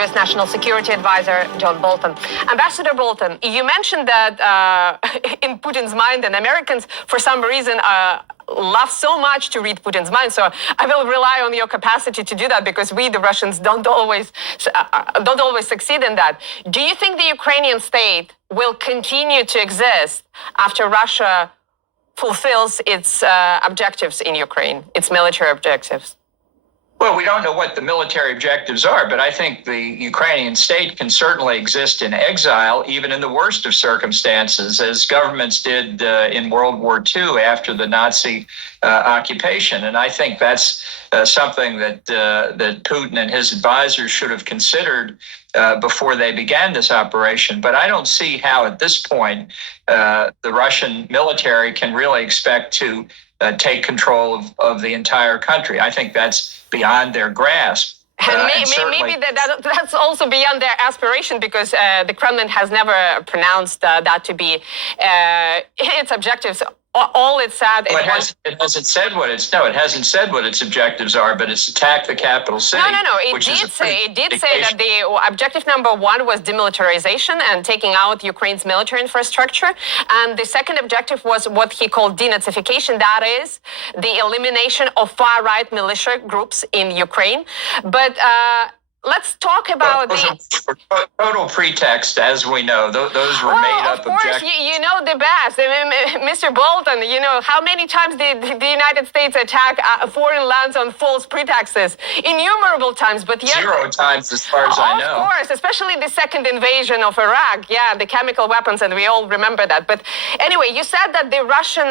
U.S. National Security Advisor John Bolton. Ambassador Bolton, you mentioned that in Putin's mind, and Americans, for some reason, love so much to read Putin's mind. So I will rely on your capacity to do that, because we, the Russians, don't always succeed in that. Do you think the Ukrainian state will continue to exist after Russia fulfills its objectives in Ukraine, its military objectives? Well, we don't know what the military objectives are, but I think the Ukrainian state can certainly exist in exile, even in the worst of circumstances, as governments did in World War II after the Nazi occupation. And I think that's something that Putin and his advisors should have considered before they began this operation. But I don't see how, at this point, the Russian military can really expect to take control of the entire country. I think that's beyond their grasp. Maybe that's also beyond their aspiration, because the Kremlin has never pronounced that to be its objectives. All it said. Well, it hasn't said what its objectives are, but it's attacked the capital city. No. It did say that the objective number one was demilitarization and taking out Ukraine's military infrastructure, and the second objective was what he called denazification. That is the elimination of far-right militia groups in Ukraine. But let's talk about total pretext, as we know. Those were made up objectives. Of course, you know the best. Mr. Bolton, you know, how many times did the United States attack foreign lands on false pretexts? Innumerable times, but yet... 0 times, as far as I know. Of course, especially the second invasion of Iraq. Yeah, the chemical weapons, and we all remember that. But anyway, you said that the Russian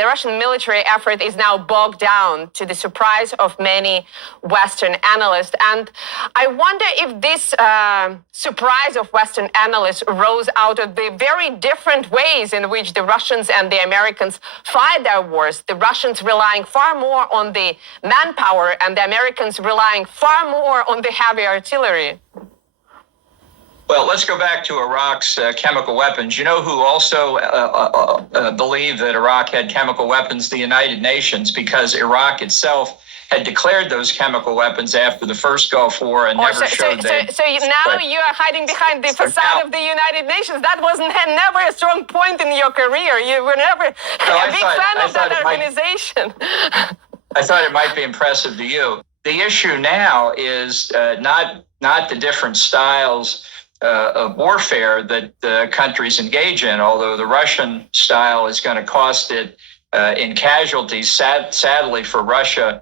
the Russian military effort is now bogged down, to the surprise of many Western analysts. And I wonder if this surprise of Western analysts rose out of the very different ways in which the Russians and the Americans fight their wars. The Russians relying far more on the manpower, and the Americans relying far more on the heavy artillery. Well, let's go back to Iraq's chemical weapons. You know who also believed that Iraq had chemical weapons? The United Nations, because Iraq itself had declared those chemical weapons after the first Gulf War and never showed them. So now you are hiding behind the facade of the United Nations. That wasn't never a strong point in your career. You were never a big fan of that organization. I thought it might be impressive to you. The issue now is not the different styles of warfare that countries engage in, although the Russian style is going to cost it in casualties, sadly for Russia,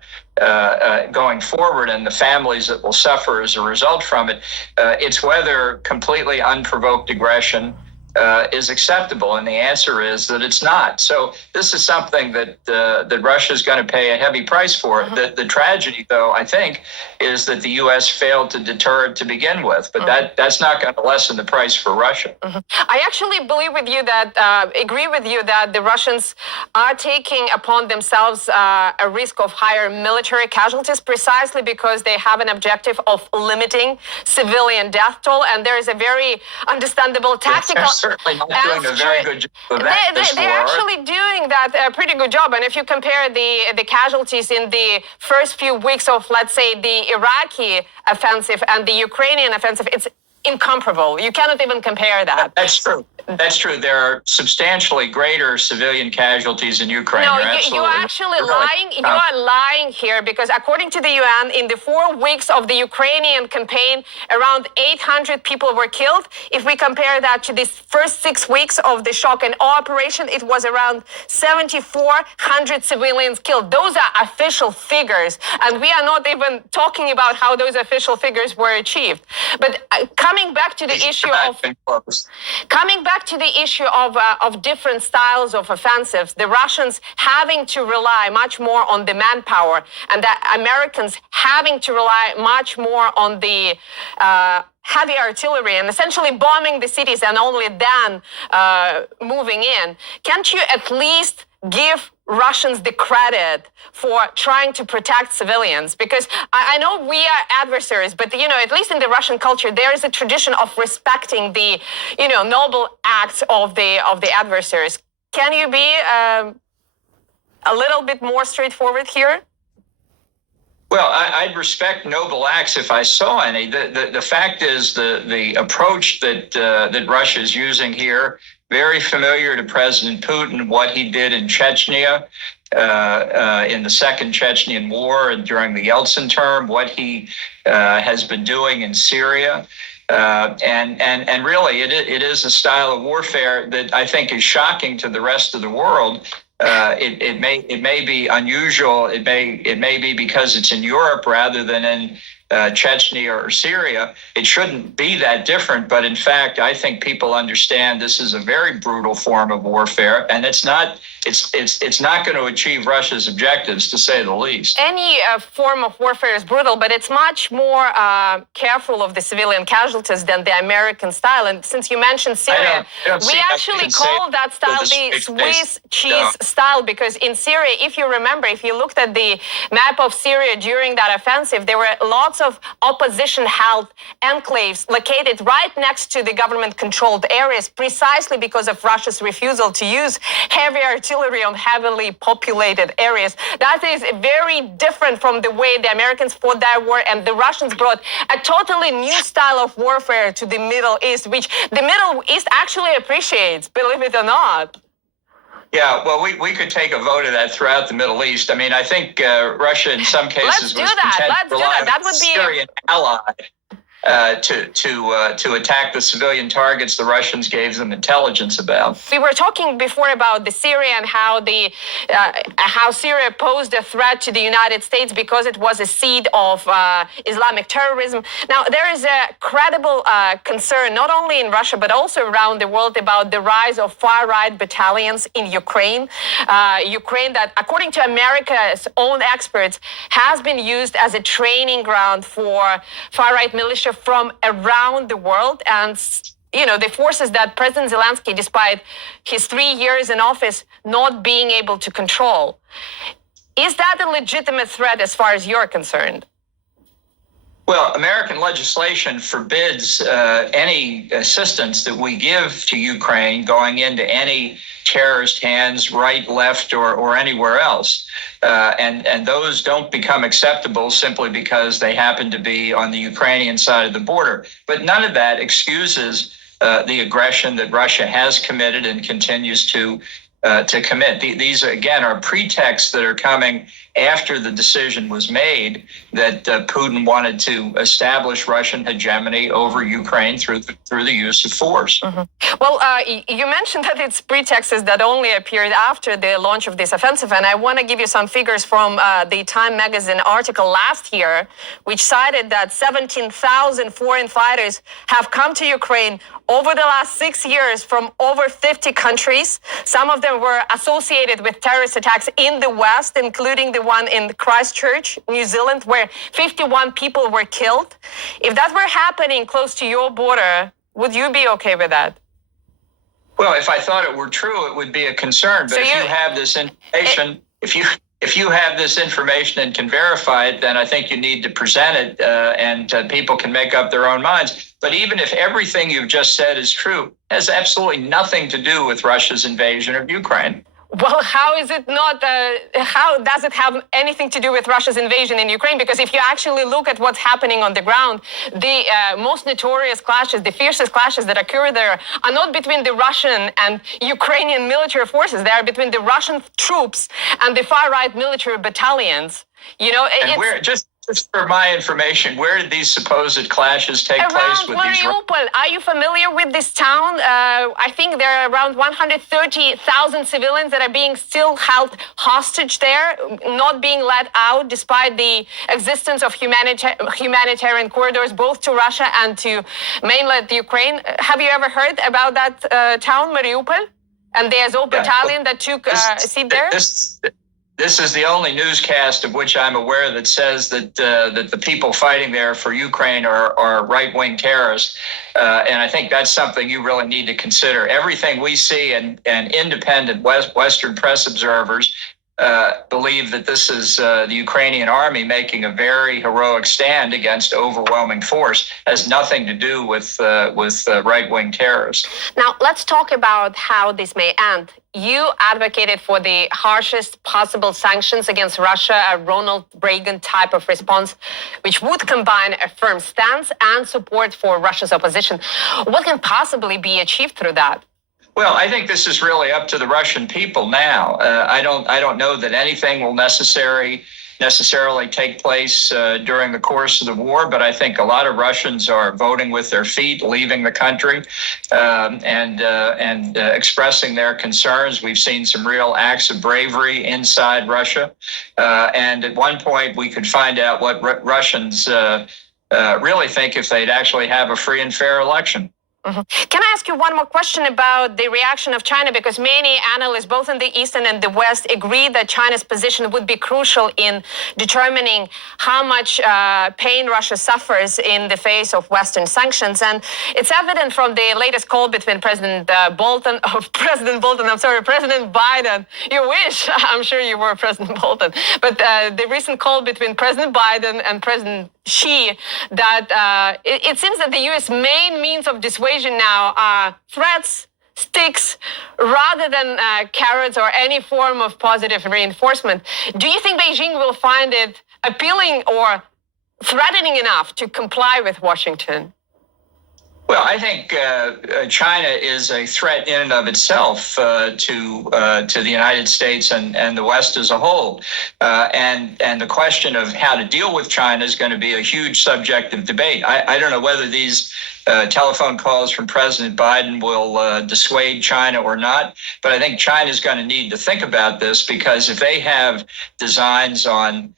going forward, and the families that will suffer as a result from it. It's whether completely unprovoked aggression is acceptable, and the answer is that it's not. So this is something that Russia is going to pay a heavy price for. The tragedy, though, I think, is that the U.S. failed to deter it to begin with. But that's not going to lessen the price for Russia. I actually agree with you that the Russians are taking upon themselves a risk of higher military casualties, precisely because they have an objective of limiting civilian death toll, and there is a very understandable tactical. Certainly not doing a very good job of that. They're actually doing that a pretty good job. And if you compare the casualties in the first few weeks of, let's say, the Iraqi offensive and the Ukrainian offensive, it's incomparable. You cannot even compare that. That's true. That's true. There are substantially greater civilian casualties in Ukraine. No, you're actually lying. You are lying here, because according to the UN, in the 4 weeks of the Ukrainian campaign, around 800 people were killed. If we compare that to the first 6 weeks of the shock and awe operation, it was around 7,400 civilians killed. Those are official figures, and we are not even talking about how those official figures were achieved. But coming back to the issue of different styles of offensives, the Russians having to rely much more on the manpower, and the Americans having to rely much more on the heavy artillery and essentially bombing the cities and only then moving in. Can't you at least give Russians the credit for trying to protect civilians? Because I know we are adversaries, but at least in the Russian culture, there is a tradition of respecting the noble acts of the adversaries. Can you be a little bit more straightforward here? Well, I'd respect noble acts if I saw any. The fact is the approach that Russia is using here, very familiar to President Putin, what he did in Chechnya, in the Second Chechnyan War and during the Yeltsin term, what he has been doing in Syria. And really, it is a style of warfare that I think is shocking to the rest of the world. It may be unusual. It may be because it's in Europe rather than in Chechnya or Syria. It shouldn't be that different, but in fact, I think people understand this is a very brutal form of warfare, and it's not going to achieve Russia's objectives, to say the least. Any form of warfare is brutal, but it's much more careful of the civilian casualties than the American style. And since you mentioned Syria, we actually call that style the Swiss cheese style, because in Syria, if you remember, if you looked at the map of Syria during that offensive, there were lots of opposition-held enclaves located right next to the government-controlled areas, precisely because of Russia's refusal to use heavy artillery on heavily populated areas. That is very different from the way the Americans fought that war, and the Russians brought a totally new style of warfare to the Middle East, which the Middle East actually appreciates, believe it or not. Yeah, well, we could take a vote of that throughout the Middle East. I mean, I think Russia in some cases was content to rely on a Syrian ally to attack the civilian targets the Russians gave them intelligence about. We were talking before about the Syria and how Syria posed a threat to the United States because it was a seed of Islamic terrorism. Now, there is a credible concern not only in Russia but also around the world about the rise of far-right battalions in Ukraine. Ukraine, that according to America's own experts, has been used as a training ground for far-right militia from around the world. And the forces that President Zelensky, despite his 3 years in office, not being able to control. Is that a legitimate threat as far as you're concerned? Well, American legislation forbids any assistance that we give to Ukraine going into any terrorist hands, right, left, or anywhere else. And those don't become acceptable simply because they happen to be on the Ukrainian side of the border. But none of that excuses the aggression that Russia has committed and continues to commit. These, again, are pretexts that are coming after the decision was made that Putin wanted to establish Russian hegemony over Ukraine through the use of force. Mm-hmm. Well, you mentioned that it's pretexts that only appeared after the launch of this offensive, and I want to give you some figures from the Time magazine article last year, which cited that 17,000 foreign fighters have come to Ukraine over the last 6 years from over 50 countries. Some of them were associated with terrorist attacks in the West, including the one in Christchurch, New Zealand, where 51 people were killed. If that were happening close to your border, would you be okay with that? Well, if I thought it were true, it would be a concern. But so if you have this information, if you have this information and can verify it, then I think you need to present it, and people can make up their own minds. But even if everything you've just said is true, it has absolutely nothing to do with Russia's invasion of Ukraine. Well, how is it not? How does it have anything to do with Russia's invasion in Ukraine? Because if you actually look at what's happening on the ground, the most notorious clashes, the fiercest clashes that occur there are not between the Russian and Ukrainian military forces. They are between the Russian troops and the far-right military battalions. And where, just for my information, where did these supposed clashes take place with these? Mariupol. Are you familiar with this town? I think there are around 130,000 civilians that are being still held hostage there, not being let out despite the existence of humanitarian corridors both to Russia and to mainland Ukraine. Have you ever heard about that town, Mariupol? And the Azov battalion that took a seat there? This is the only newscast of which I'm aware that says that the people fighting there for Ukraine are right-wing terrorists. And I think that's something you really need to consider. Everything we see and independent Western press observers believe believe that this is the Ukrainian army making a very heroic stand against overwhelming force. It has nothing to do with right-wing terrorists. Now, let's talk about how this may end. You advocated for the harshest possible sanctions against Russia, a Ronald Reagan type of response, which would combine a firm stance and support for Russia's opposition. What can possibly be achieved through that? Well, I think this is really up to the Russian people now. I don't know that anything will necessarily take place during the course of the war, but I think a lot of Russians are voting with their feet, leaving the country, and expressing their concerns. We've seen some real acts of bravery inside Russia, and at one point we could find out what Russians really think if they'd actually have a free and fair election. Mm-hmm. Can I ask you one more question about the reaction of China? Because many analysts, both in the East and in the West, agree that China's position would be crucial in determining how much pain Russia suffers in the face of Western sanctions. And it's evident from the latest call between President Biden. You wish, I'm sure you were President Bolton. But the recent call between President Biden and President Xi, that it seems that the U.S. main means of dissuasion now are threats, sticks, rather than carrots or any form of positive reinforcement. Do you think Beijing will find it appealing or threatening enough to comply with Washington? Well, I think China is a threat in and of itself to the United States and the West as a whole. And the question of how to deal with China is going to be a huge subject of debate. I don't know whether these telephone calls from President Biden will dissuade China or not, but I think China is going to need to think about this, because if they have designs on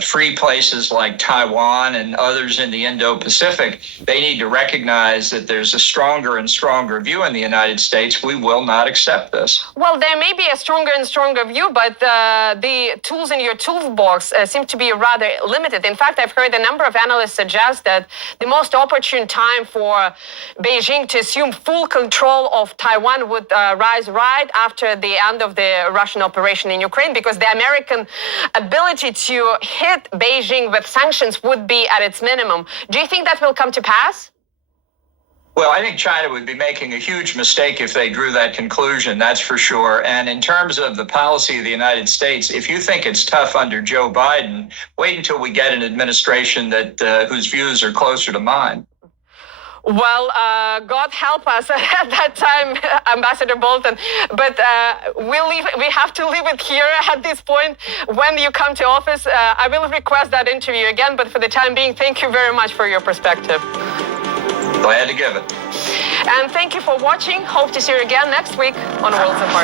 free places like Taiwan and others in the Indo-Pacific, they need to recognize that there's a stronger and stronger view in the United States. We will not accept this. Well, there may be a stronger and stronger view, but the tools in your toolbox seem to be rather limited. In fact, I've heard a number of analysts suggest that the most opportune time for Beijing to assume full control of Taiwan would rise right after the end of the Russian operation in Ukraine, because the American ability to hit Beijing with sanctions would be at its minimum. Do you think that will come to pass? Well, I think China would be making a huge mistake if they drew that conclusion, that's for sure. And in terms of the policy of the United States, if you think it's tough under Joe Biden, wait until we get an administration that whose views are closer to mine. Well, God help us at that time, Ambassador Bolton. But we have to leave it here at this point. When you come to office, I will request that interview again. But for the time being, thank you very much for your perspective. Glad to give it. And thank you for watching. Hope to see you again next week on Worlds Apart.